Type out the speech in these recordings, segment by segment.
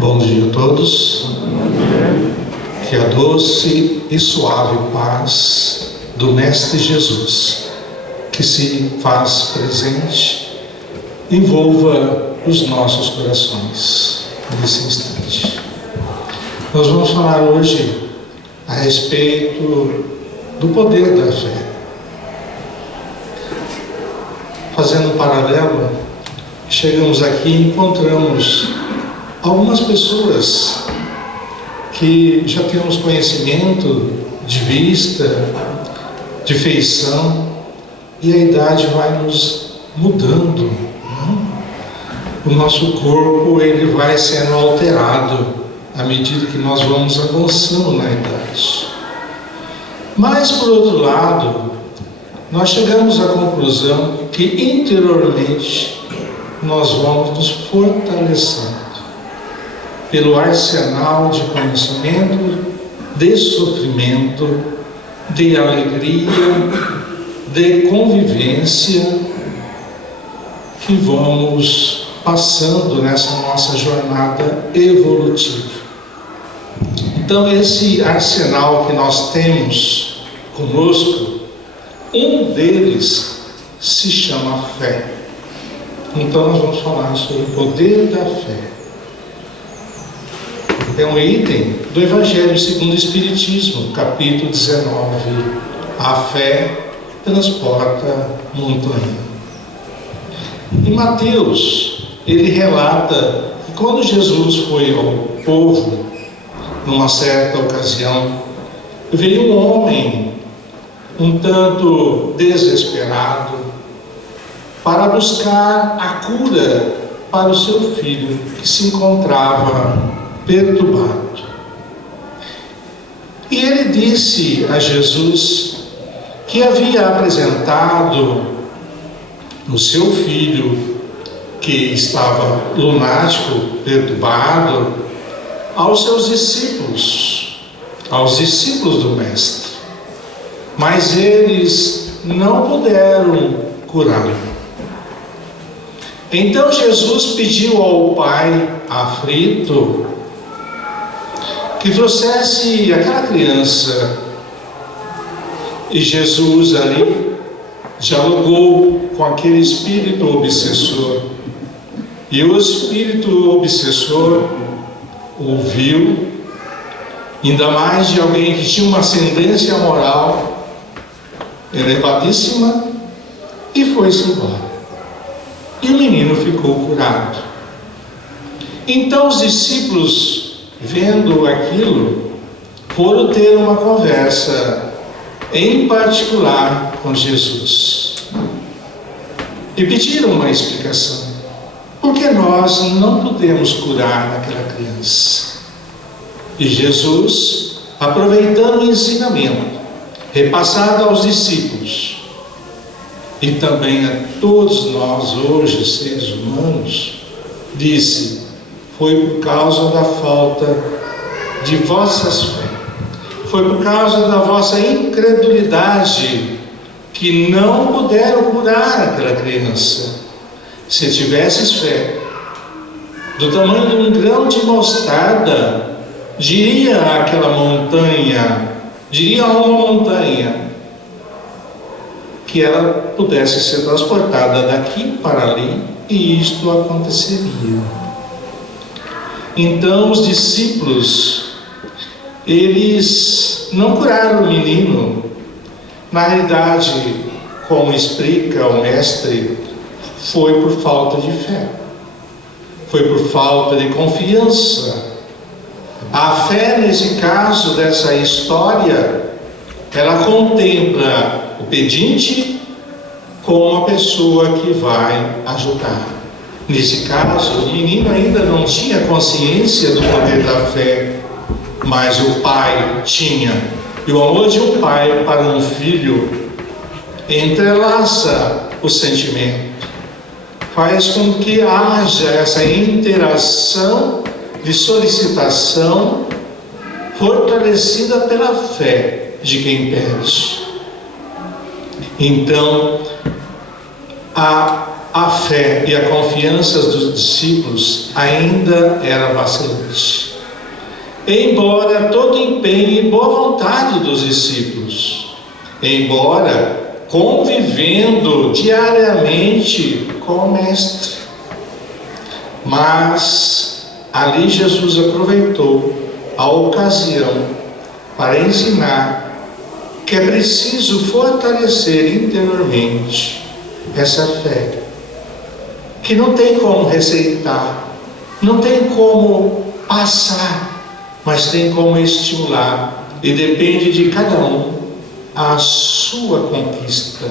Bom dia a todos. Que a doce e suave paz do Mestre Jesus, que se faz presente, envolva os nossos corações nesse instante. Nós vamos falar hoje a respeito do poder da fé. Fazendo um paralelo, chegamos aqui e encontramos algumas pessoas que já temos conhecimento de vista, de feição, e a idade vai nos mudando, né? O nosso corpo ele vai sendo alterado à medida que nós vamos avançando na idade. Mas, por outro lado, nós chegamos à conclusão que interiormente nós vamos nos fortalecendo pelo arsenal de conhecimento, de sofrimento, de alegria, de convivência que vamos passando nessa nossa jornada evolutiva. Então, esse arsenal que nós temos conosco, um deles se chama fé. Então, nós vamos falar sobre o poder da fé. É um item do Evangelho segundo o Espiritismo, capítulo 19. A fé transporta montanha. Em Mateus, ele relata que quando Jesus foi ao povo, numa certa ocasião, veio um homem um tanto desesperado para buscar a cura para o seu filho, que se encontrava perturbado. E ele disse a Jesus que havia apresentado o seu filho, que estava lunático, perturbado, aos seus discípulos, aos discípulos do Mestre. Mas eles não puderam curá-lo. Então Jesus pediu ao pai aflito que trouxesse aquela criança, e Jesus ali dialogou com aquele espírito obsessor, e o espírito obsessor ouviu, ainda mais de alguém que tinha uma ascendência moral elevadíssima, e foi-se embora, e o menino ficou curado. Então os discípulos, vendo aquilo, foram ter uma conversa em particular com Jesus e pediram uma explicação. Por que nós não podemos curar aquela criança? E Jesus, aproveitando o ensinamento repassado aos discípulos e também a todos nós hoje, seres humanos, disse: foi por causa da falta de vossas fé, foi por causa da vossa incredulidade que não puderam curar aquela criança. Se tivesses fé do tamanho de um grão de mostarda, diria àquela montanha, diria a uma montanha, que ela pudesse ser transportada daqui para ali, e isto aconteceria. Então os discípulos, eles não curaram o menino. Na realidade, como explica o Mestre, foi por falta de fé, foi por falta de confiança. A fé, nesse caso dessa história, ela contempla o pedinte como uma pessoa que vai ajudar. Nesse caso, o menino ainda não tinha consciência do poder da fé, mas o pai tinha. E o amor de um pai para um filho entrelaça o sentimento, faz com que haja essa interação de solicitação fortalecida pela fé de quem pede. Então, a a fé e a confiança dos discípulos ainda era vacilante. Embora todo empenho e boa vontade dos discípulos, embora convivendo diariamente com o Mestre, mas ali Jesus aproveitou a ocasião para ensinar que é preciso fortalecer interiormente essa fé, que não tem como receitar, não tem como passar, mas tem como estimular, e depende de cada um a sua conquista.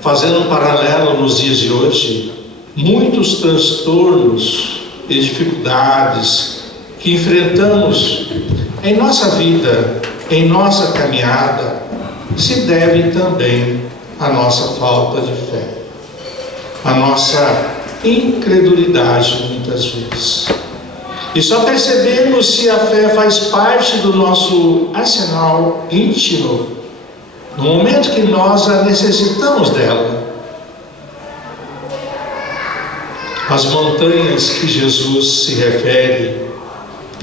Fazendo um paralelo nos dias de hoje, muitos transtornos e dificuldades que enfrentamos em nossa vida, em nossa caminhada, se devem também à nossa falta de fé, à nossa incredulidade muitas vezes. E só percebemos se a fé faz parte do nosso arsenal íntimo no momento que nós a necessitamos dela. As montanhas que Jesus se refere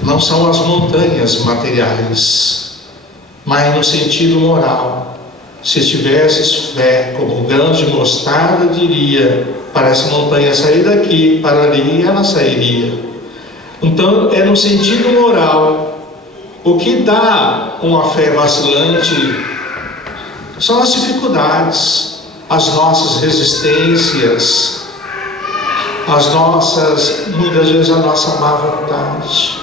não são as montanhas materiais, mas no sentido moral. Se tivesses fé como um grão de mostarda, diria para essa montanha sair daqui, para ali, ela sairia. Então é no sentido moral. O que dá uma fé vacilante são as dificuldades, as nossas resistências, muitas vezes a nossa má vontade.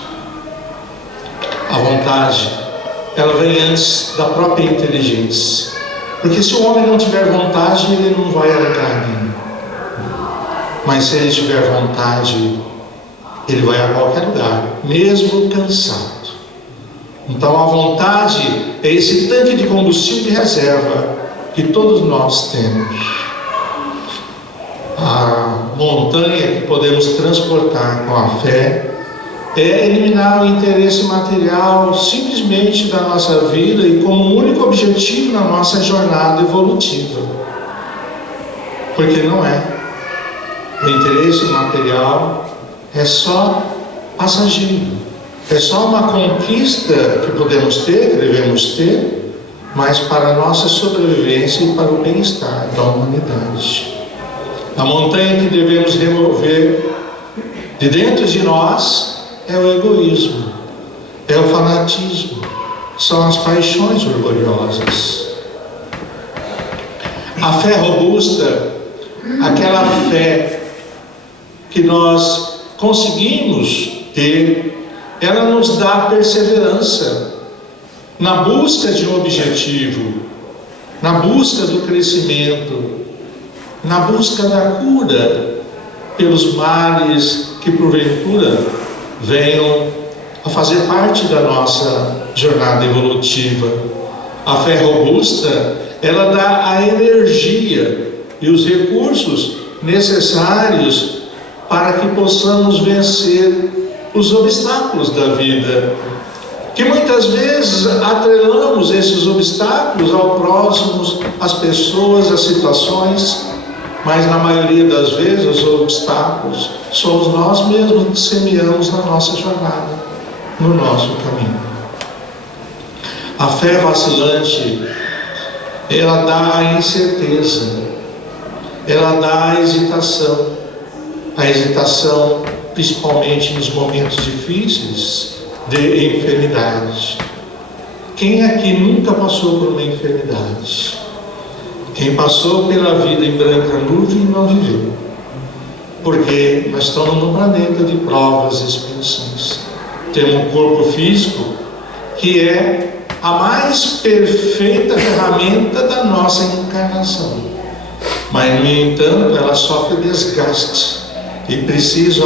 A vontade, ela vem antes da própria inteligência, porque se o homem não tiver vontade, ele não vai a lugar nenhum. Mas se ele tiver vontade, ele vai a qualquer lugar, mesmo cansado. Então a vontade é esse tanque de combustível de reserva que todos nós temos. A montanha que podemos transportar com a fé é eliminar o interesse material simplesmente da nossa vida e como único objetivo na nossa jornada evolutiva. Porque não é. O interesse material é só passageiro. É só uma conquista que podemos ter, que devemos ter, mas para a nossa sobrevivência e para o bem-estar da humanidade. A montanha que devemos remover de dentro de nós é o egoísmo, é o fanatismo, são as paixões orgulhosas. A fé robusta, aquela fé que nós conseguimos ter, ela nos dá perseverança na busca de um objetivo, na busca do crescimento, na busca da cura pelos males que porventura venham a fazer parte da nossa jornada evolutiva. A fé robusta, ela dá a energia e os recursos necessários para que possamos vencer os obstáculos da vida, que muitas vezes atrelamos esses obstáculos ao próximo, às pessoas, às situações, mas na maioria das vezes os obstáculos somos nós mesmos que semeamos na nossa jornada, no nosso caminho. A fé vacilante, ela dá a incerteza, ela dá a hesitação principalmente nos momentos difíceis de enfermidade. Quem aqui nunca passou por uma enfermidade? Quem passou pela vida em branca nuvem não viveu, porque nós estamos num planeta de provas e expiações. Temos um corpo físico que é a mais perfeita ferramenta da nossa encarnação, mas no entanto ela sofre desgaste e precisa,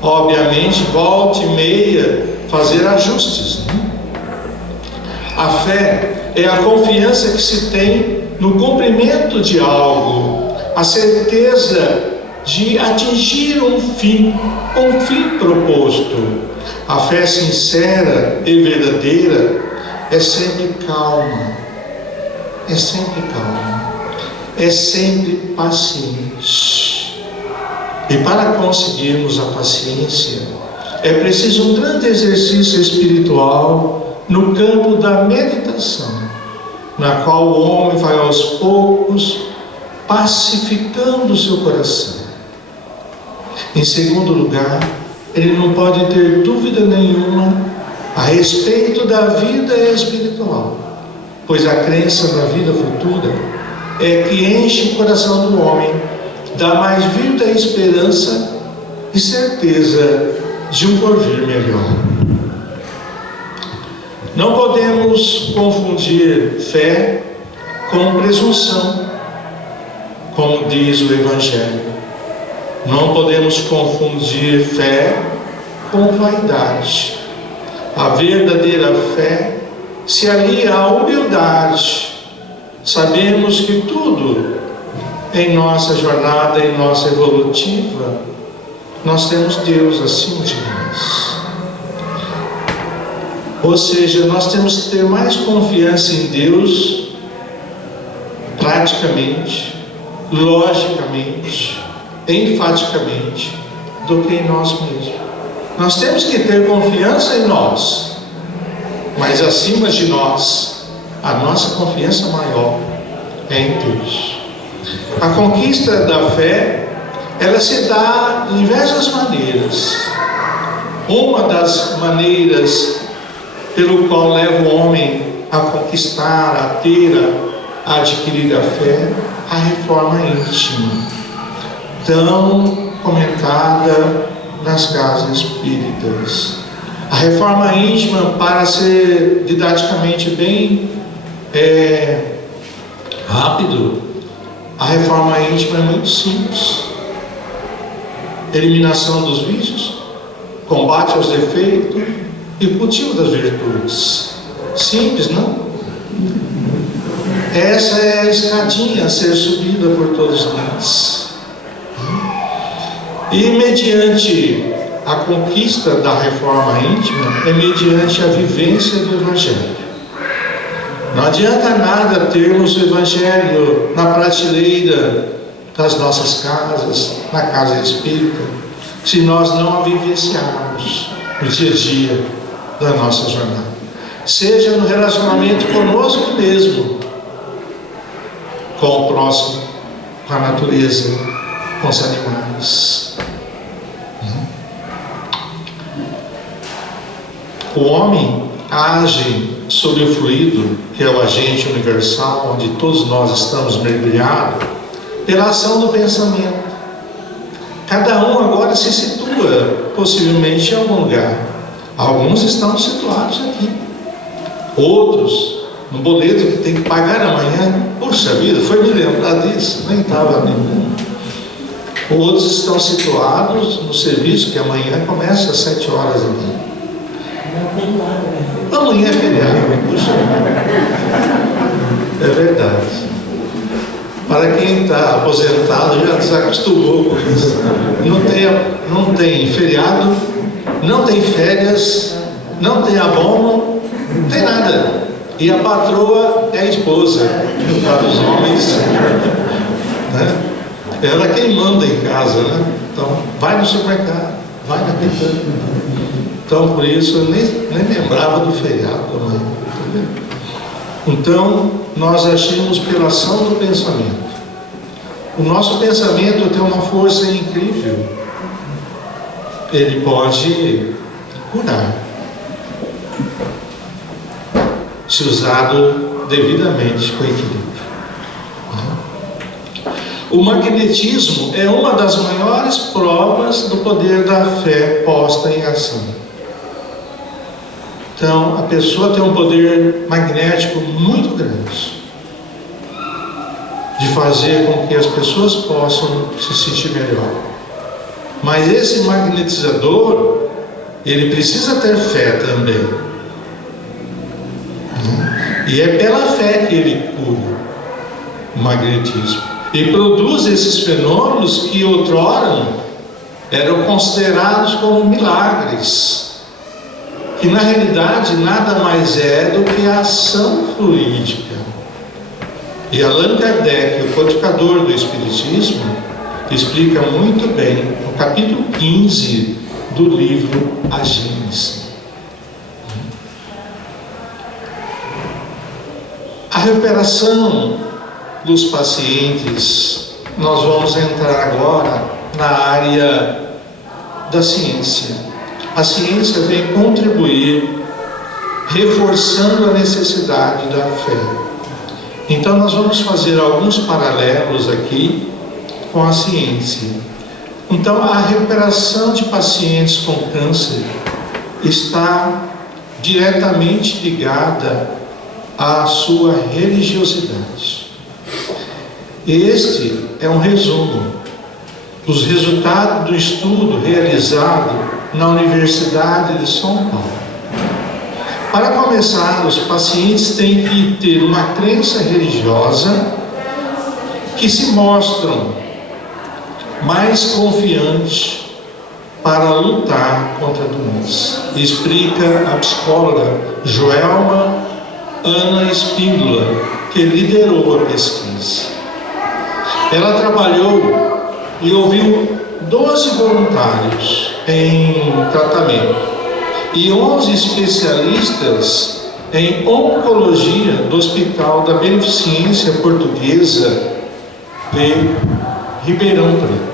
obviamente, volta e meia fazer ajustes, né? A fé é a confiança que se tem no cumprimento de algo, a certeza de atingir um fim proposto. A fé sincera e verdadeira é sempre calma, é sempre paciente. E para conseguirmos a paciência, é preciso um grande exercício espiritual no campo da meditação, na qual o homem vai aos poucos pacificando o seu coração. Em segundo lugar, ele não pode ter dúvida nenhuma a respeito da vida espiritual, pois a crença na vida futura é que enche o coração do homem da mais viva esperança e certeza de um porvir melhor. Não podemos confundir fé com presunção, como diz o Evangelho. Não podemos confundir fé com vaidade. A verdadeira fé se alia à humildade. Sabemos que tudo em nossa jornada, em nossa evolutiva, nós temos Deus acima de nós. Ou seja, nós temos que ter mais confiança em Deus, praticamente, logicamente, enfaticamente, do que em nós mesmos. Nós temos que ter confiança em nós, mas acima de nós, a nossa confiança maior é em Deus. A conquista da fé, ela se dá de diversas maneiras. Uma das maneiras pelo qual leva o homem a conquistar, a ter, a adquirir a fé, a reforma íntima, tão comentada nas casas espíritas. A reforma íntima, para ser didaticamente bem rápido, a reforma íntima é muito simples. Eliminação dos vícios, combate aos defeitos e cultivo das virtudes. Simples, não? Essa é a escadinha a ser subida por todos nós. E mediante a conquista da reforma íntima, é mediante a vivência do Evangelho. Não adianta nada termos o Evangelho na prateleira das nossas casas, na casa espírita, se nós não a vivenciarmos no dia a dia da nossa jornada. Seja no relacionamento conosco mesmo, com o próximo, com a natureza, com os animais. O homem age sobre o fluido, que é o agente universal, onde todos nós estamos mergulhados, pela ação do pensamento. Cada um agora se situa possivelmente em algum lugar. Alguns estão situados aqui, outros no boleto que tem que pagar amanhã. Puxa vida, foi me lembrar disso, nem estava nenhum. Outros estão situados no serviço que amanhã começa às 7 horas da manhã. Amanhã é feriado, puxa vida. É verdade. Para quem está aposentado já desacostumou com isso. Não tem feriado, não tem férias, não tem abono, não tem nada. E a patroa é a esposa, no caso dos homens, né? Ela é quem manda em casa, né? Então, vai no supermercado, vai na quitanda. Então, por isso, eu nem lembrava do feriado amanhã. Então, nós agimos pela ação do pensamento. O nosso pensamento tem uma força incrível. Ele pode curar, se usado devidamente com equilíbrio. O magnetismo é uma das maiores provas do poder da fé posta em ação. Então, a pessoa tem um poder magnético muito grande de fazer com que as pessoas possam se sentir melhor. Mas esse magnetizador, ele precisa ter fé também. E é pela fé que ele cura o magnetismo. E produz esses fenômenos que outrora eram considerados como milagres, que na realidade nada mais é do que a ação fluídica E Allan Kardec, o codificador do Espiritismo, explica muito bem no capítulo 15 do livro A Gênese. A recuperação dos pacientes, nós vamos entrar agora na área da ciência. A ciência vem contribuir, reforçando a necessidade da fé. Então nós vamos fazer alguns paralelos aqui com a ciência. Então a recuperação de pacientes com câncer está diretamente ligada à sua religiosidade. Este é um resumo dos resultados do estudo realizado na Universidade de São Paulo. Para começar, os pacientes têm que ter uma crença religiosa que se mostram mais confiantes para lutar contra a doença. Explica a psicóloga Joelma Ana Espíndola, que liderou a pesquisa. Ela trabalhou e ouviu 12 voluntários em tratamento e 11 especialistas em oncologia do Hospital da Beneficência Portuguesa de Ribeirão Preto.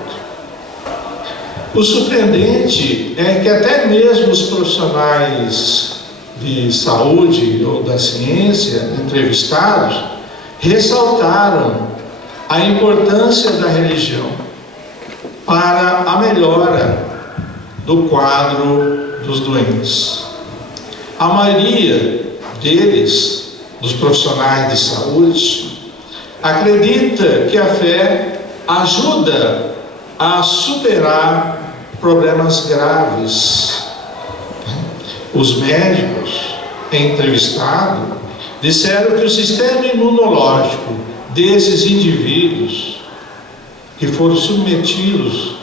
O surpreendente é que até mesmo os profissionais de saúde ou da ciência entrevistados ressaltaram a importância da religião para a melhora do quadro dos doentes. A maioria deles, dos profissionais de saúde, acredita que a fé ajuda a superar problemas graves. Os médicos entrevistados disseram que o sistema imunológico desses indivíduos que foram submetidos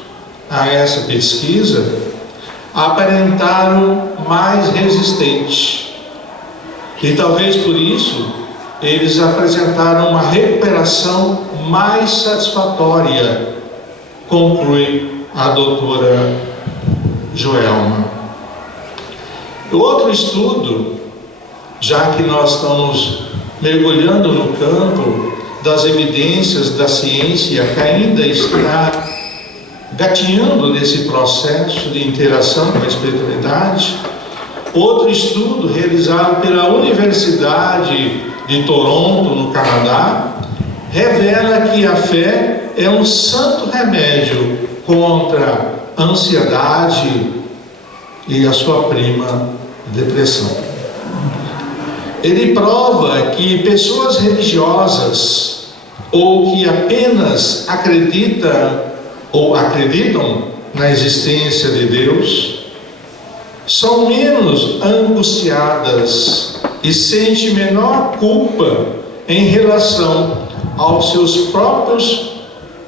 a essa pesquisa aparentaram mais resistentes. E talvez por isso eles apresentaram uma recuperação mais satisfatória, conclui a doutora Joelma. Outro estudo, já que nós estamos mergulhando no campo das evidências da ciência que ainda está gatinhando nesse processo de interação com a espiritualidade, outro estudo realizado pela Universidade de Toronto, no Canadá, revela que a fé é um santo remédio contra a ansiedade e a sua prima, depressão. Ele prova que pessoas religiosas ou que apenas acreditam na existência de Deus são menos angustiadas e sentem menor culpa em relação aos seus próprios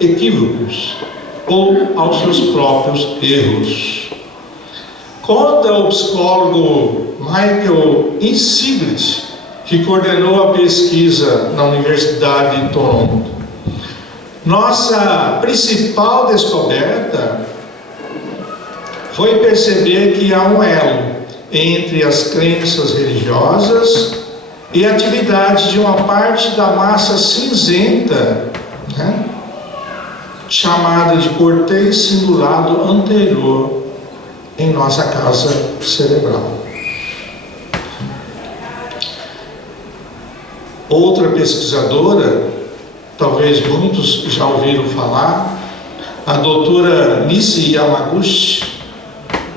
equívocos ou aos seus próprios erros. Conta o psicólogo Michael Insiglit, que coordenou a pesquisa na Universidade de Toronto. Nossa principal descoberta foi perceber que há um elo entre as crenças religiosas e a atividade de uma parte da massa cinzenta, chamada de cortês cingulado anterior em nossa casa cerebral. Outra pesquisadora, talvez muitos já ouviram falar, a doutora Nissi Yamaguchi,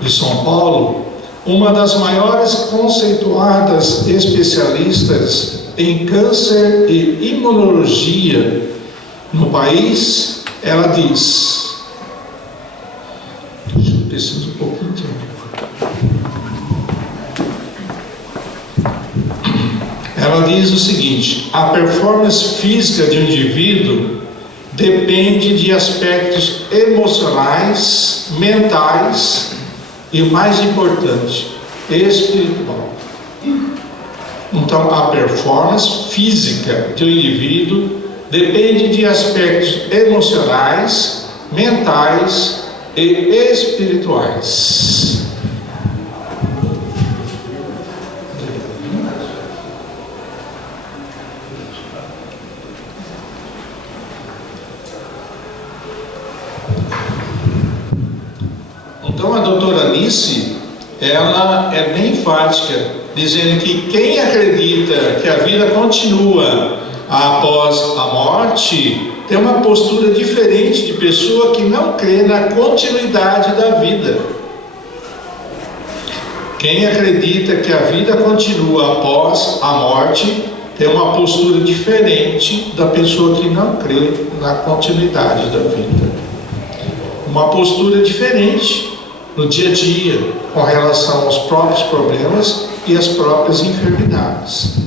de São Paulo, uma das maiores conceituadas especialistas em câncer e imunologia no país, ela diz, preciso um pouquinho de tempo. Ela diz o seguinte: a performance física de um indivíduo depende de aspectos emocionais, mentais e, o mais importante, espiritual. Então, a performance física do indivíduo depende de aspectos emocionais, mentais e espirituais. Então, a doutora Alice, ela é bem enfática, dizendo que quem acredita que a vida continua após a morte tem uma postura diferente de pessoa que não crê na continuidade da vida. Quem acredita que a vida continua após a morte tem uma postura diferente da pessoa que não crê na continuidade da vida. Uma postura diferente no dia a dia, com relação aos próprios problemas e às próprias enfermidades.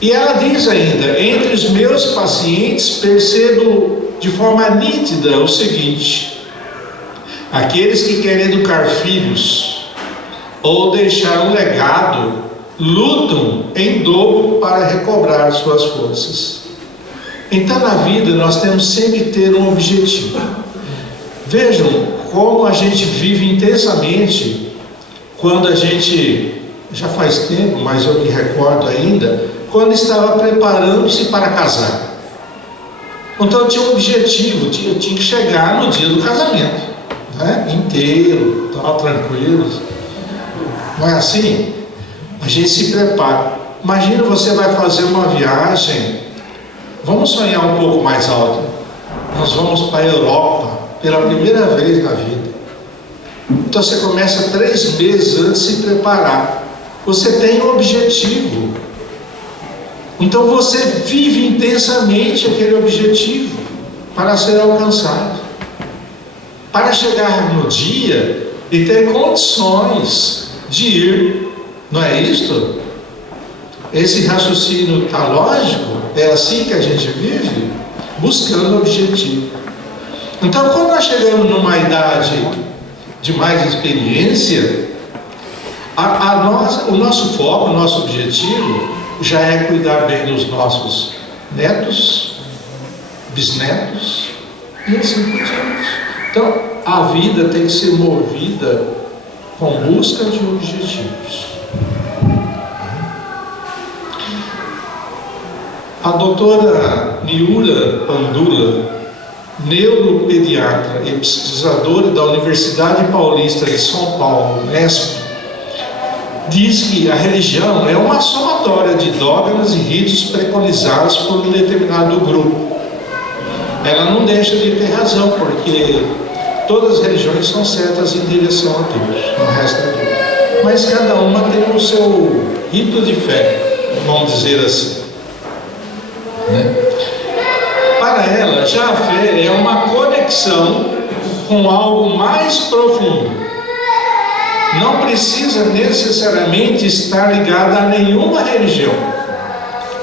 E ela diz ainda: entre os meus pacientes percebo de forma nítida o seguinte: aqueles que querem educar filhos ou deixar um legado, lutam em dobro para recobrar suas forças. Então, na vida, nós temos sempre que ter um objetivo. Vejam como a gente vive intensamente quando a gente, já faz tempo, mas eu me recordo ainda, quando estava preparando-se para casar. Então eu tinha um objetivo, eu tinha que chegar no dia do casamento, né? Inteiro, tal, tranquilo. Não é assim? A gente se prepara. Imagina, você vai fazer uma viagem, vamos sonhar um pouco mais alto. Nós vamos para a Europa pela primeira vez na vida. Então você começa 3 meses antes de se preparar. Você tem um objetivo. Então você vive intensamente aquele objetivo para ser alcançado. Para chegar no dia e ter condições de ir. Não é isto? Esse raciocínio tá lógico? É assim que a gente vive? Buscando o objetivo. Então, quando nós chegamos numa idade de mais experiência, o nosso foco, o nosso objetivo já é cuidar bem dos nossos netos, bisnetos e assim por diante. Então, a vida tem que ser movida com busca de objetivos. A doutora Miura Pandula, neuropediatra e pesquisadora da Universidade Paulista de São Paulo, UNESP, diz que a religião é uma somatória de dogmas e ritos preconizados por um determinado grupo. Ela não deixa de ter razão, porque todas as religiões são certas em direção a Deus, não resta dúvida. Mas cada uma tem o seu rito de fé, vamos dizer assim, né? Para ela, já a fé é uma conexão com algo mais profundo. Não precisa necessariamente estar ligada a nenhuma religião,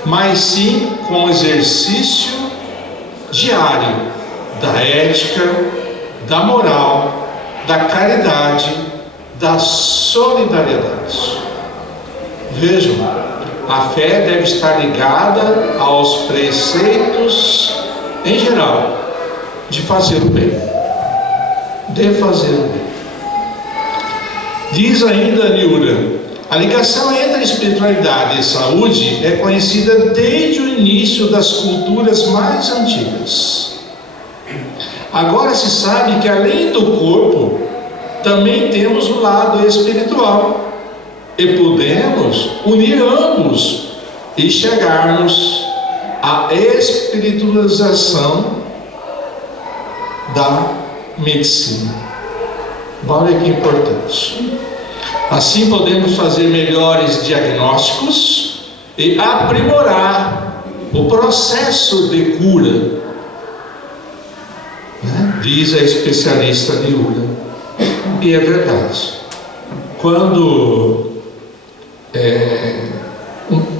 mas sim com o exercício diário da ética, da moral, da caridade, da solidariedade. Vejam, a fé deve estar ligada aos preceitos, em geral, de fazer o bem. De fazer o bem. Diz ainda Miura: a ligação entre espiritualidade e saúde é conhecida desde o início das culturas mais antigas. Agora se sabe que além do corpo, também temos o lado espiritual. E podemos unir ambos e chegarmos à espiritualização da medicina. Olha que importante. Assim podemos fazer melhores diagnósticos e aprimorar o processo de cura, né? Diz a especialista Miura. E é verdade. Quando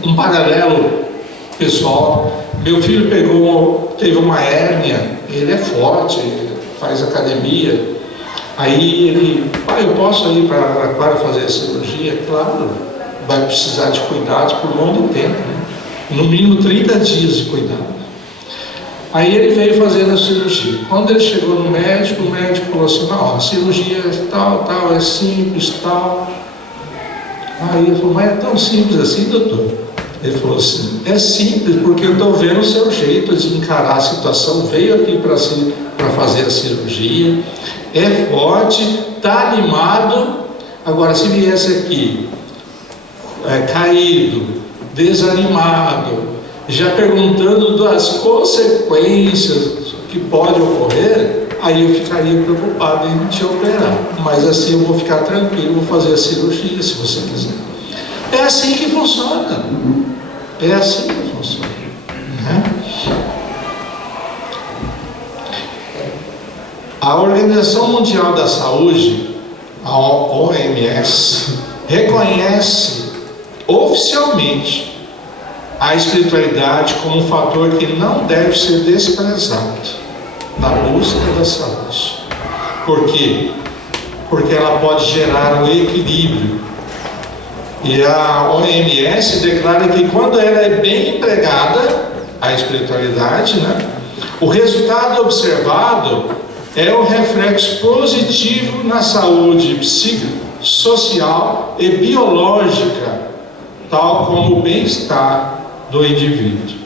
um paralelo pessoal, meu filho teve uma hérnia, ele é forte, ele faz academia. Aí ele: pai, eu posso ir para Araraquara fazer a cirurgia? Claro, vai precisar de cuidados por um longo tempo, né? No mínimo 30 dias de cuidado. Aí ele veio fazendo a cirurgia. Quando ele chegou no médico, o médico falou assim: não, a cirurgia é tal, tal, é simples, tal. Aí ele falou: mas é tão simples assim, doutor? Ele falou assim: é simples porque eu estou vendo o seu jeito de encarar a situação. Veio aqui para fazer a cirurgia, é forte, está animado. Agora, se viesse aqui caído, desanimado, já perguntando das consequências que pode ocorrer, aí eu ficaria preocupado em te operar. Mas assim eu vou ficar tranquilo, vou fazer a cirurgia se você quiser. É assim que funciona. É assim que funciona, né? A Organização Mundial da Saúde, a OMS, reconhece oficialmente a espiritualidade como um fator que não deve ser desprezado na busca da saúde. Por quê? Porque ela pode gerar um equilíbrio. E a OMS declara que quando ela é bem empregada, a espiritualidade, né, o resultado observado é um reflexo positivo na saúde psicossocial e biológica, tal como o bem-estar do indivíduo.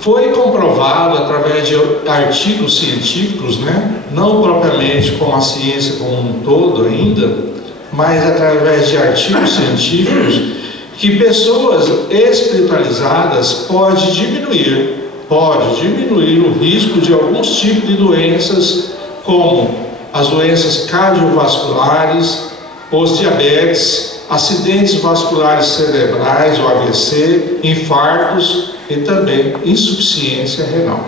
Foi comprovado através de artigos científicos, né, não propriamente com a ciência como um todo ainda, mas através de artigos científicos, que pessoas espiritualizadas podem diminuir o risco de alguns tipos de doenças, como as doenças cardiovasculares, os diabetes, acidentes vasculares cerebrais, o AVC, infartos e também insuficiência renal.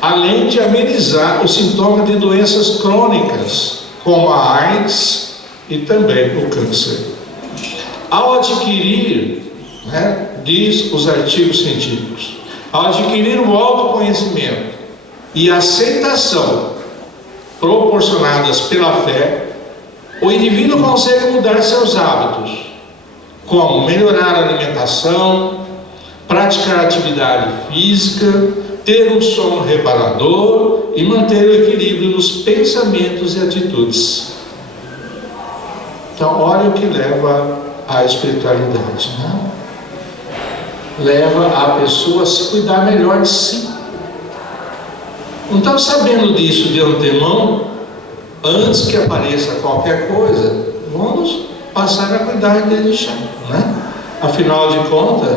Além de amenizar os sintomas de doenças crônicas, como a AIDS e também o câncer. Ao adquirir, diz os artigos científicos, ao adquirir o autoconhecimento e a aceitação proporcionadas pela fé, o indivíduo consegue mudar seus hábitos, como melhorar a alimentação, praticar atividade física, ter um sono reparador e manter o equilíbrio nos pensamentos e atitudes. Então, olha o que leva à espiritualidade, né? Leva a pessoa a se cuidar melhor de si. Então, sabendo disso de antemão, antes que apareça qualquer coisa, vamos passar a cuidar dele já, né? Afinal de contas,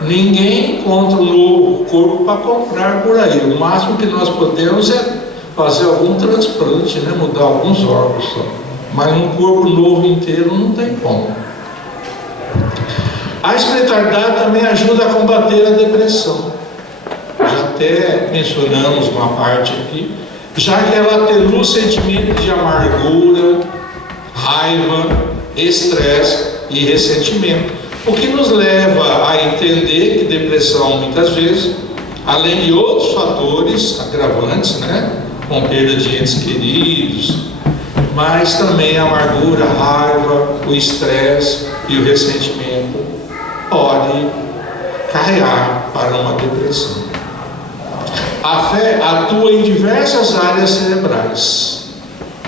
ninguém encontra um novo corpo para comprar por aí. O máximo que nós podemos é fazer algum transplante, né? Mudar alguns órgãos só. Mas um corpo novo inteiro não tem como. A espiritualidade também ajuda a combater a depressão. Já até mencionamos uma parte aqui, já que ela atenua o sentimento de amargura, raiva, estresse e ressentimento. O que nos leva a entender que depressão, muitas vezes, além de outros fatores agravantes, né, com perda de entes queridos, mas também a amargura, a raiva, o estresse e o ressentimento pode carregar para uma depressão. A fé atua em diversas áreas cerebrais,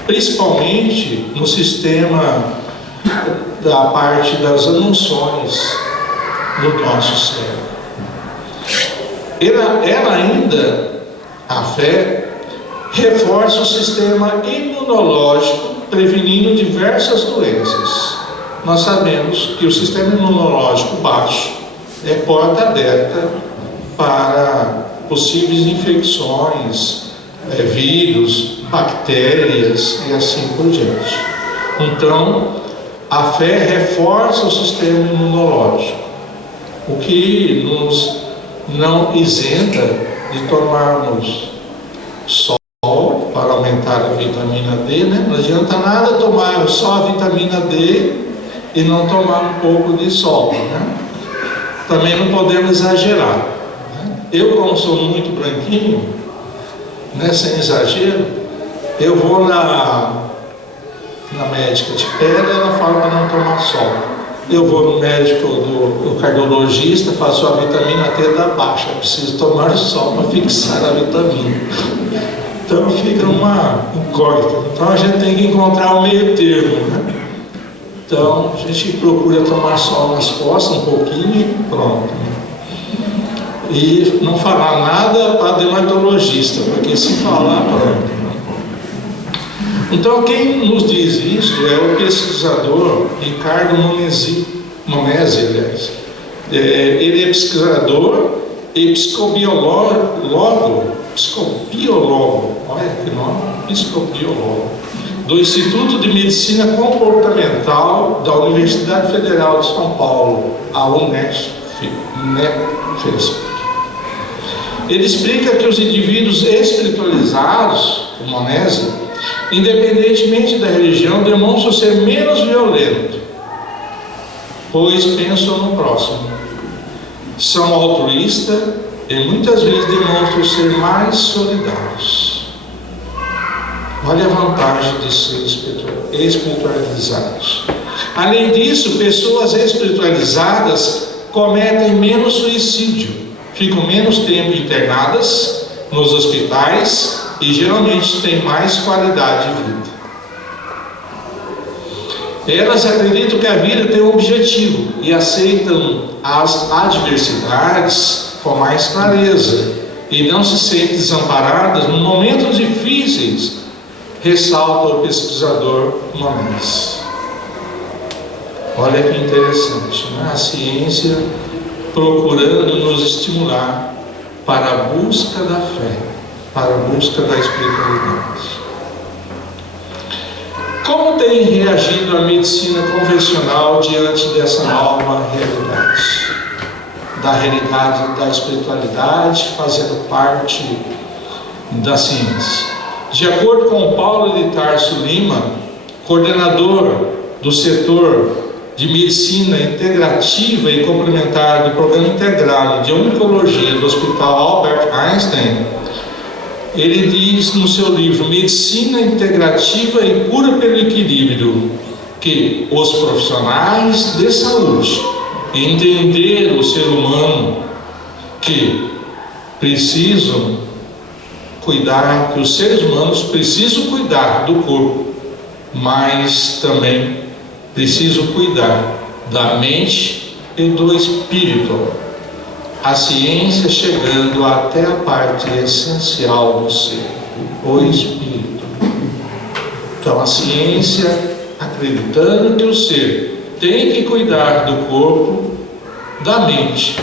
principalmente no sistema da parte das emoções do nosso cérebro. Ela ainda, a fé, reforça o sistema imunológico, prevenindo diversas doenças. Nós sabemos que o sistema imunológico baixo é porta aberta para possíveis infecções, vírus, bactérias e assim por diante. Então, a fé reforça o sistema imunológico, o que nos não isenta de tomarmos sol para aumentar a vitamina D, né? Não adianta nada tomar só a vitamina D e não tomar um pouco de sol, né? Também não podemos exagerar, né? Eu, como sou muito branquinho, né, sem exagero, eu vou na médica de pele, ela fala para não tomar sol. Eu vou no médico, do cardiologista, faço a vitamina T da baixa, preciso tomar o sol para fixar a vitamina. Então fica uma incógnita. Então a gente tem que encontrar o meio termo, né? Então a gente procura tomar sol nas costas um pouquinho e pronto. E não falar nada para dermatologista, porque se falar, pronto. Então quem nos diz isso é o pesquisador Ricardo Monesi, aliás. Ele é pesquisador e psicobiólogo, olha que nome, psicobiólogo, do Instituto de Medicina Comportamental da Universidade Federal de São Paulo, a Unesp. Ele explica que os indivíduos espiritualizados, o Monesi, independentemente da religião, demonstram ser menos violentos, pois pensam no próximo, são altruístas e muitas vezes demonstram ser mais solidários. Olha a vantagem de ser espiritualizados. Além disso, pessoas espiritualizadas cometem menos suicídio, ficam menos tempo internadas nos hospitais e geralmente têm mais qualidade de vida. Elas acreditam que a vida tem um objetivo e aceitam as adversidades com mais clareza e não se sentem desamparadas nos momentos difíceis, ressalta o pesquisador Monesi. Olha que interessante, né? A ciência procurando nos estimular para a busca da fé, para a busca da espiritualidade. Como tem reagido a medicina convencional diante dessa nova realidade? Da realidade da espiritualidade fazendo parte da ciência. De acordo com Paulo de Tarso Lima, coordenador do setor de medicina integrativa e complementar do programa integrado de oncologia do Hospital Albert Einstein, ele diz no seu livro Medicina Integrativa e Cura pelo Equilíbrio que os profissionais de saúde entenderam o ser humano que precisam cuidar, que os seres humanos precisam cuidar do corpo, mas também precisam cuidar da mente e do espírito. A ciência chegando até a parte essencial do ser, o espírito. Então a ciência acreditando que o ser tem que cuidar do corpo, da mente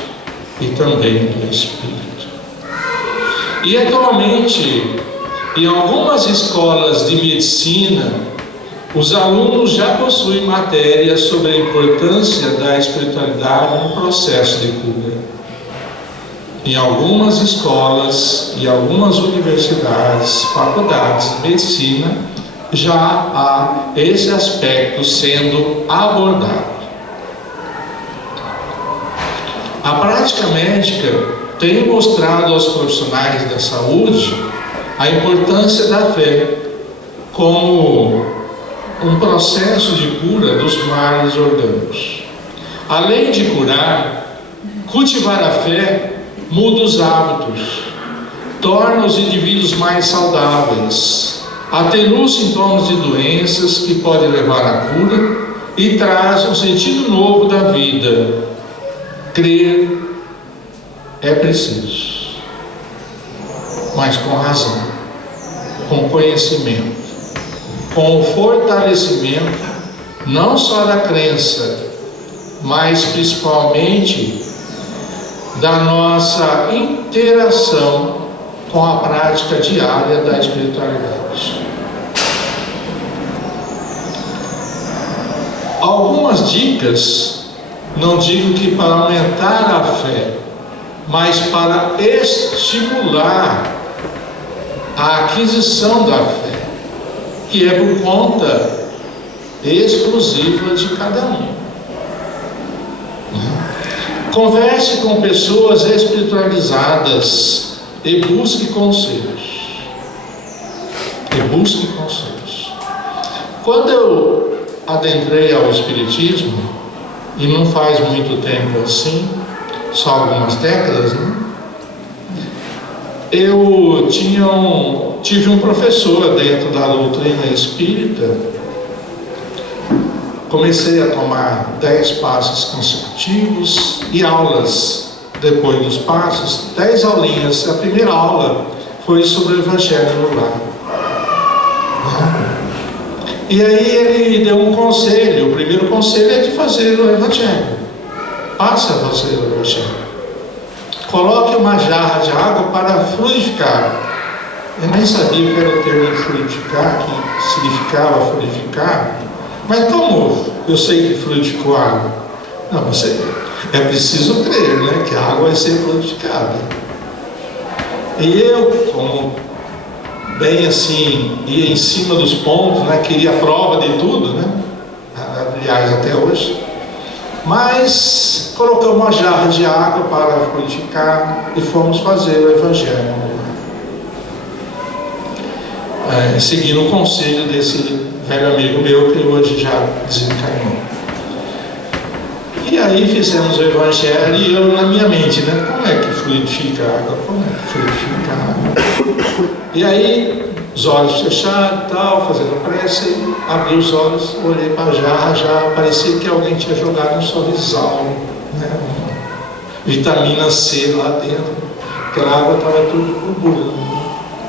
e também do espírito. E atualmente, em algumas escolas de medicina, os alunos já possuem matérias sobre a importância da espiritualidade no processo de cura. Em algumas escolas e algumas universidades, faculdades de medicina, já há esse aspecto sendo abordado. A prática médica tem mostrado aos profissionais da saúde a importância da fé como um processo de cura dos males orgânicos. Além de curar, cultivar a fé muda os hábitos, torna os indivíduos mais saudáveis, atenua os sintomas de doenças que podem levar à cura e traz um sentido novo da vida. Crer é preciso, mas com razão, com conhecimento, com o fortalecimento não só da crença, mas principalmente da nossa interação com a prática diária da espiritualidade. Algumas dicas, não digo que para aumentar a fé, mas para estimular a aquisição da fé, que é por conta exclusiva de cada um. Converse com pessoas espiritualizadas e busque conselhos. Quando eu adentrei ao Espiritismo, e não faz muito tempo assim, só algumas décadas, né? Eu tive um professor dentro da doutrina espírita. Comecei a tomar 10 passos consecutivos e aulas depois dos passos, 10 aulinhas. A primeira aula foi sobre o Evangelho no Lar. E aí ele deu um conselho. O primeiro conselho é de fazer o Evangelho. Passe a fazer o Evangelho. Coloque uma jarra de água para fluidificar. Eu nem sabia que era o termo fluidificar, que significava fluidificar. Mas como eu sei que fluidificou a água? Não, é preciso crer, né, que a água vai ser fluidificada. E eu, como bem assim, ia em cima dos pontos, né, queria a prova de tudo, né? Aliás, até hoje. Mas colocamos uma jarra de água para fluidificar e fomos fazer o Evangelho. Seguindo o conselho desse velho amigo meu que hoje já desencarnou. E aí fizemos o Evangelho e eu na minha mente, né? Como é que fluidifica a água? Como é que fluidifica a água? E aí, os olhos fechados e tal, fazendo a prece, abri os olhos, olhei para a jarra, já parecia que alguém tinha jogado um sorrisal, né? Vitamina C lá dentro, aquela água estava tudo borbulhando.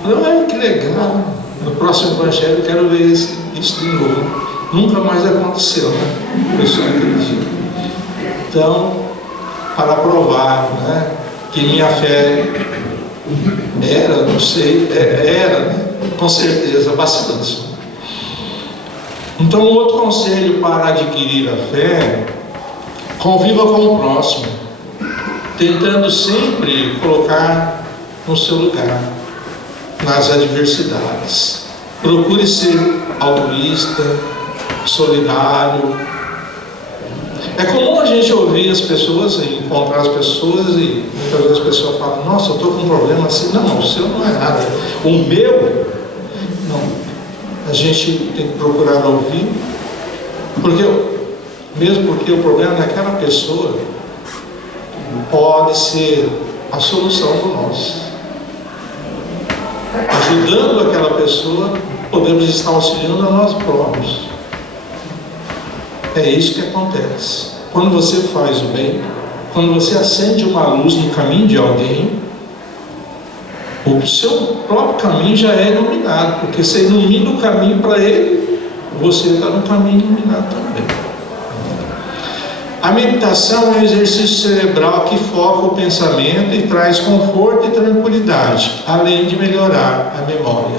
Falei, que legal, no próximo Evangelho eu quero ver isso de novo. Nunca mais aconteceu, né? Pessoal acredita. Então, para provar, né, que minha fé era, não sei, era, né, com certeza, vacilante. Então, outro conselho para adquirir a fé: conviva com o próximo, tentando sempre colocar no seu lugar, nas adversidades. Procure ser altruísta, solidário. É comum a gente ouvir as pessoas, encontrar as pessoas e muitas vezes as pessoas falam: nossa, eu estou com um problema assim. Não, o seu não é nada. O meu, não. A gente tem que procurar ouvir, mesmo porque o problema daquela pessoa pode ser a solução do nosso. Ajudando aquela pessoa, podemos estar auxiliando a nós próprios. É isso que acontece. Quando você faz o bem, quando você acende uma luz no caminho de alguém, o seu próprio caminho já é iluminado, porque você ilumina o caminho para ele, você está no caminho iluminado também. A meditação é um exercício cerebral que foca o pensamento e traz conforto e tranquilidade, além de melhorar a memória.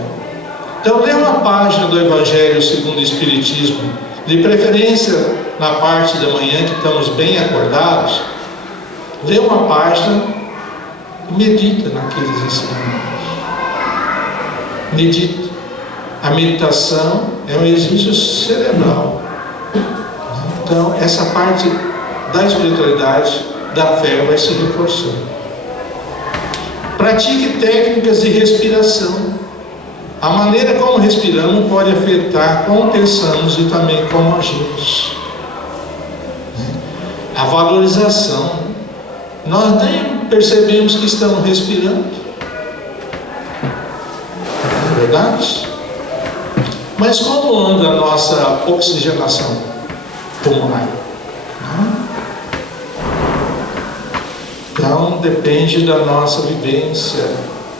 Então, lê uma página do Evangelho segundo o Espiritismo, de preferência na parte da manhã que estamos bem acordados. Lê uma página e medita naqueles ensinamentos. Medita. A meditação é um exercício cerebral. Então, essa parte da espiritualidade, da fé, vai se reforçando. Pratique técnicas de respiração. A maneira como respiramos pode afetar como pensamos e também como agimos. A valorização. Nós nem percebemos que estamos respirando. Não é verdade? Mas como anda a nossa oxigenação pulmonar? Então depende da nossa vivência,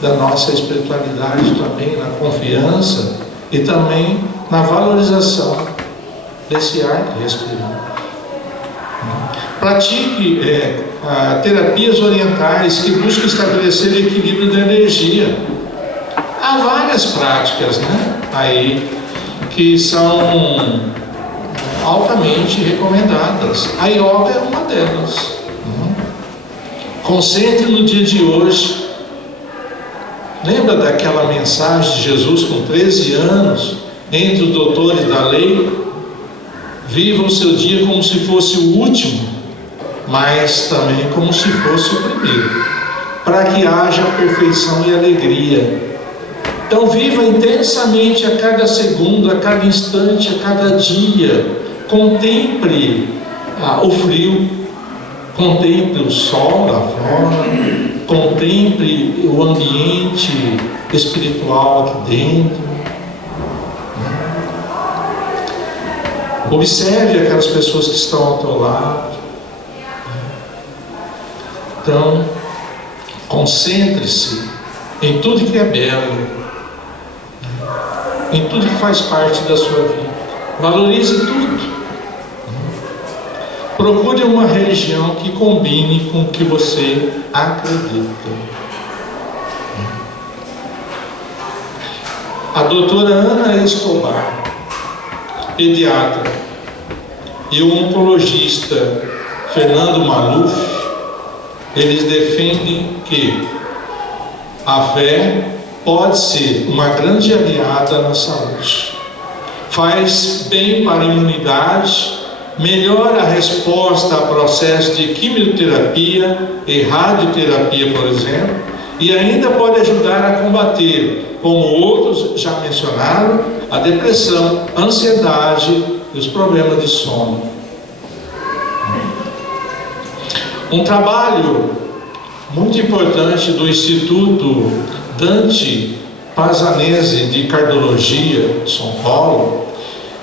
da nossa espiritualidade também, na confiança e também na valorização desse ar que respiramos. Pratique terapias orientais que buscam estabelecer o equilíbrio da energia. Há várias práticas, né, aí que são altamente recomendadas. A yoga é uma delas. Concentre no dia de hoje. Lembra daquela mensagem de Jesus com 13 anos, entre os doutores da lei? Viva o seu dia como se fosse o último, mas também como se fosse o primeiro, para que haja perfeição e alegria. Então viva intensamente a cada segundo, a cada instante, a cada dia. Contemple o frio, contemple o sol lá fora, contemple o ambiente espiritual aqui dentro. Observe aquelas pessoas que estão ao teu lado. Então, concentre-se em tudo que é belo, em tudo que faz parte da sua vida. Valorize tudo. Procure uma religião que combine com o que você acredita. A doutora Ana Escobar, pediatra, e o oncologista Fernando Maluf, eles defendem que a fé pode ser uma grande aliada na saúde. Faz bem para a imunidade, melhora a resposta a processos de quimioterapia e radioterapia, por exemplo, e ainda pode ajudar a combater, como outros já mencionaram, a depressão, a ansiedade e os problemas de sono. Um trabalho muito importante do Instituto Dante Pazzanese de Cardiologia de São Paulo,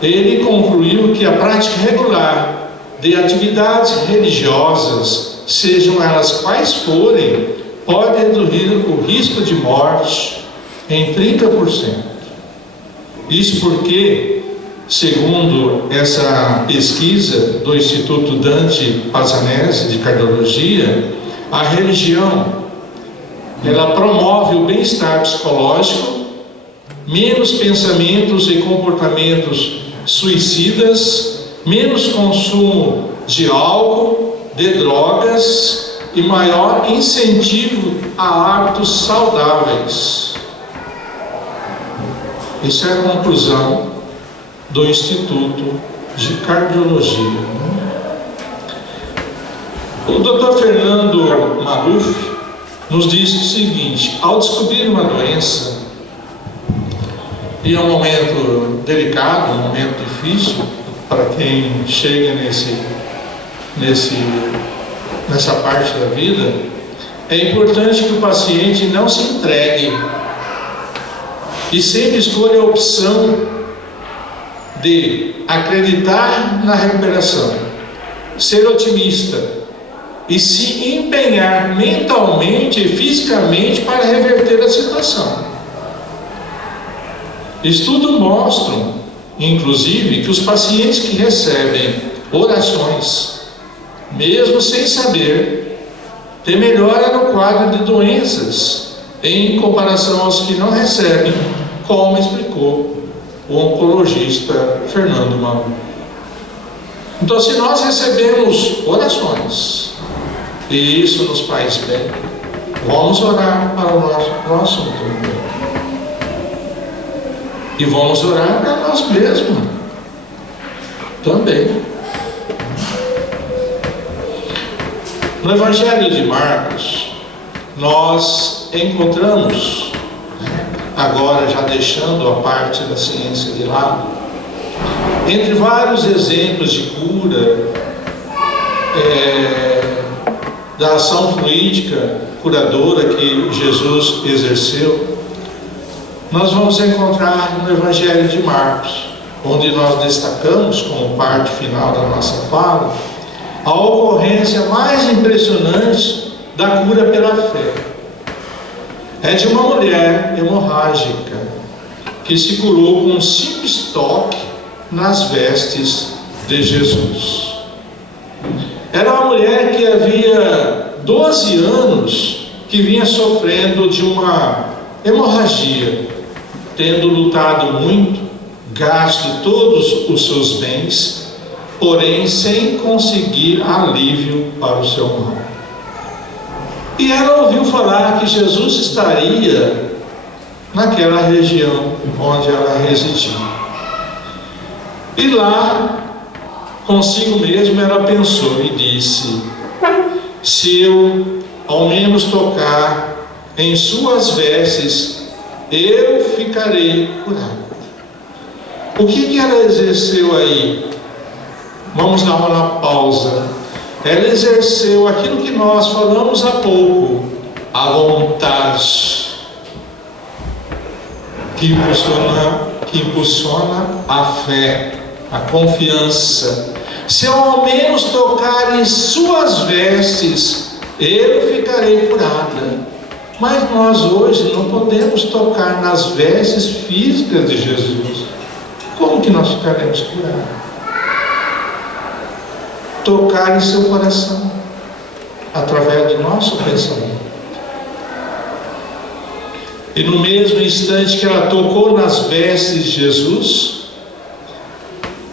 ele concluiu que a prática regular de atividades religiosas, sejam elas quais forem, pode reduzir o risco de morte em 30%. Isso porque, segundo essa pesquisa do Instituto Dante Pazzanese de Cardiologia, a religião, ela promove o bem-estar psicológico, menos pensamentos e comportamentos suicidas, menos consumo de álcool, de drogas e maior incentivo a hábitos saudáveis. Isso é a conclusão do Instituto de Cardiologia. O Dr. Fernando Maluf nos diz o seguinte: ao descobrir uma doença, e é um momento delicado, um momento difícil para quem chega nessa parte da vida, é importante que o paciente não se entregue e sempre escolha a opção de acreditar na recuperação, ser otimista e se empenhar mentalmente e fisicamente para reverter a situação. Estudos mostram, inclusive, que os pacientes que recebem orações, mesmo sem saber, têm melhora no quadro de doenças, em comparação aos que não recebem, como explicou o oncologista Fernando Maluf. Então, se nós recebemos orações, e isso nos faz bem, vamos orar para o nosso próximo também. E vamos orar para nós mesmos também. No Evangelho de Marcos, nós encontramos, agora já deixando a parte da ciência de lado, entre vários exemplos de cura, da ação fluídica curadora que Jesus exerceu, nós vamos encontrar no Evangelho de Marcos, onde nós destacamos como parte final da nossa fala, a ocorrência mais impressionante da cura pela fé. É de uma mulher hemorrágica que se curou com um simples toque nas vestes de Jesus. Era uma mulher que havia 12 anos que vinha sofrendo de uma hemorragia, tendo lutado muito, gasto todos os seus bens, porém sem conseguir alívio para o seu mal. E ela ouviu falar que Jesus estaria naquela região onde ela residia. E lá, consigo mesmo, ela pensou e disse: se eu ao menos tocar em suas vestes, eu ficarei curado. O que ela exerceu aí? Vamos dar uma pausa. Ela exerceu aquilo que nós falamos há pouco, a vontade, que impulsiona a fé, a confiança. Se eu ao menos tocar em suas vestes, eu ficarei curada. Mas nós hoje não podemos tocar nas vestes físicas de Jesus. Como que nós ficaremos curados? Tocar em seu coração, através do nosso pensamento. E no mesmo instante que ela tocou nas vestes de Jesus,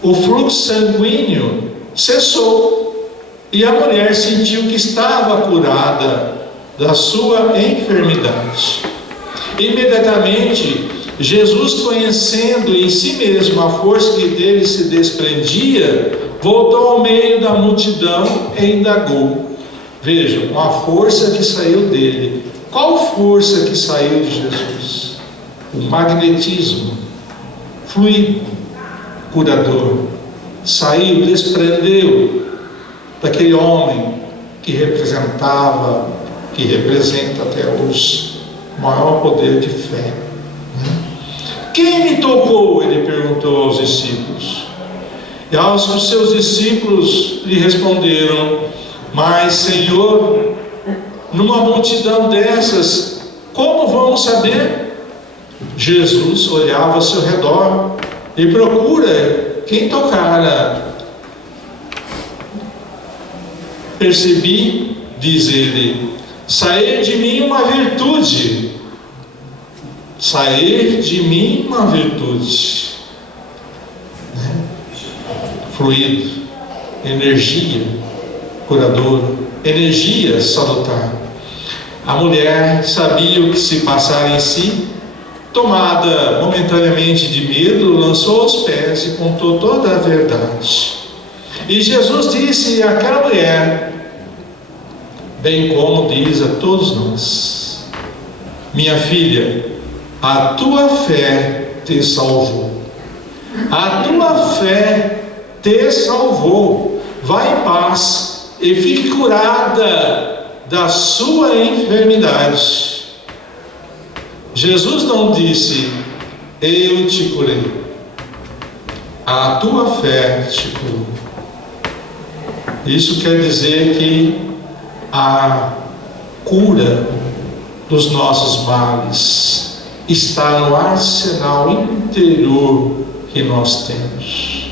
o fluxo sanguíneo cessou e a mulher sentiu que estava curada da sua enfermidade. Imediatamente, Jesus, conhecendo em si mesmo a força que dele se desprendia, voltou ao meio da multidão e indagou. Vejam, uma força que saiu dele. Qual força que saiu de Jesus? O magnetismo, fluido, curador. Saiu, desprendeu daquele homem que representava, que representa até hoje, o maior poder de fé. Quem me tocou? Ele perguntou aos discípulos. E aos seus discípulos lhe responderam: mas, Senhor, numa multidão dessas, como vamos saber? Jesus olhava ao seu redor e procura quem tocara. Percebi, diz ele, sair de mim uma virtude. Sair de mim uma virtude. Fluido, energia curadora, energia salutar. A mulher sabia o que se passara em si, tomada momentaneamente de medo, lançou aos pés e contou toda a verdade. E Jesus disse àquela mulher, bem como diz a todos nós: minha filha, a tua fé te salvou. A tua fé te salvou. Vai em paz e fique curada da sua enfermidade. Jesus não disse: eu te curei. A tua fé te curou. Isso quer dizer que a cura dos nossos males está no arsenal interior que nós temos.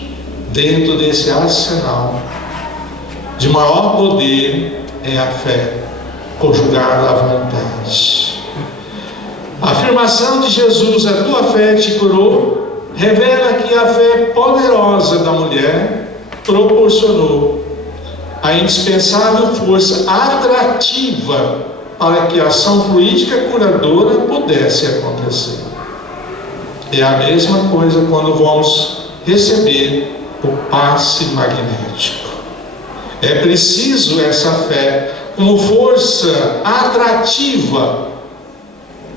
Dentro desse arsenal de maior poder é a fé, conjugada à vontade. A afirmação de Jesus, a tua fé te curou, revela que a fé poderosa da mulher proporcionou a indispensável força atrativa para que a ação fluídica curadora pudesse acontecer. É a mesma coisa quando vamos receber o passe magnético. É preciso essa fé como força atrativa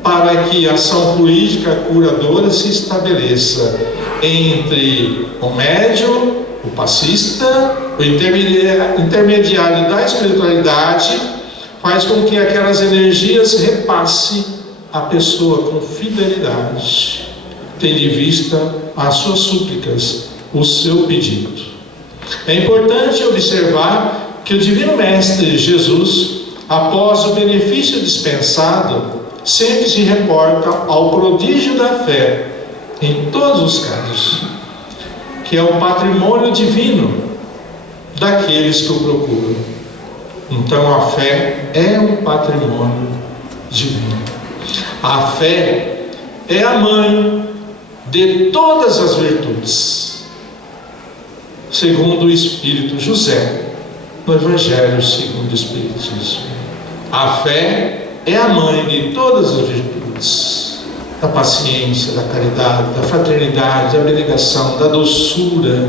para que a ação fluídica curadora se estabeleça entre o médium, o passista, o intermediário da espiritualidade, faz com que aquelas energias repassem a pessoa com fidelidade, tendo em vista as suas súplicas, o seu pedido. É importante observar que o Divino Mestre Jesus, após o benefício dispensado, sempre se reporta ao prodígio da fé, em todos os casos, que é o patrimônio divino daqueles que o procuram. Então a fé é um patrimônio divino. A fé é a mãe de todas as virtudes, segundo o Espírito José, no Evangelho segundo o Espiritismo. A fé é a mãe de todas as virtudes, da paciência, da caridade, da fraternidade, da abnegação, da doçura,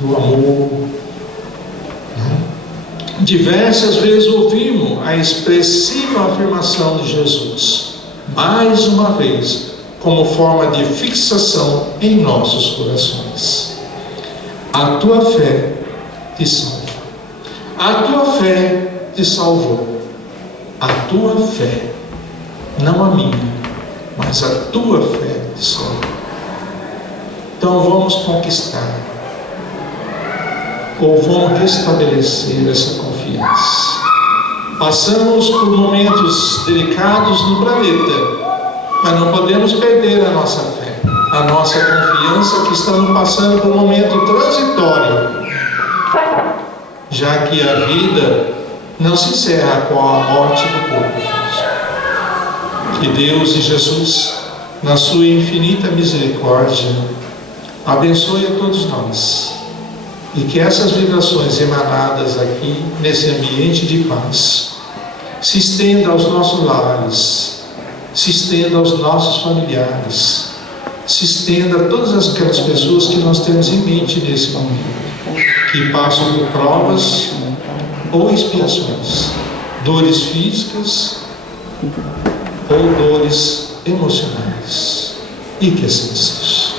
do amor. Diversas vezes ouvimos a expressiva afirmação de Jesus: mais uma vez como forma de fixação em nossos corações. A tua fé te salva. A tua fé te salvou. A tua fé, não a minha, mas a tua fé te salvou. Então vamos conquistar, ou vamos restabelecer essa confiança. Passamos por momentos delicados no planeta, mas não podemos perder a nossa fé, a nossa confiança, que estamos passando por um momento transitório, já que a vida não se encerra com a morte do corpo físico. Que Deus e Jesus, na sua infinita misericórdia, abençoe a todos nós, e que essas vibrações emanadas aqui nesse ambiente de paz se estenda aos nossos lares, se estenda aos nossos familiares, se estenda a todas aquelas pessoas que nós temos em mente nesse momento, que passam por provas ou expiações, dores físicas ou dores emocionais, e que assim seja.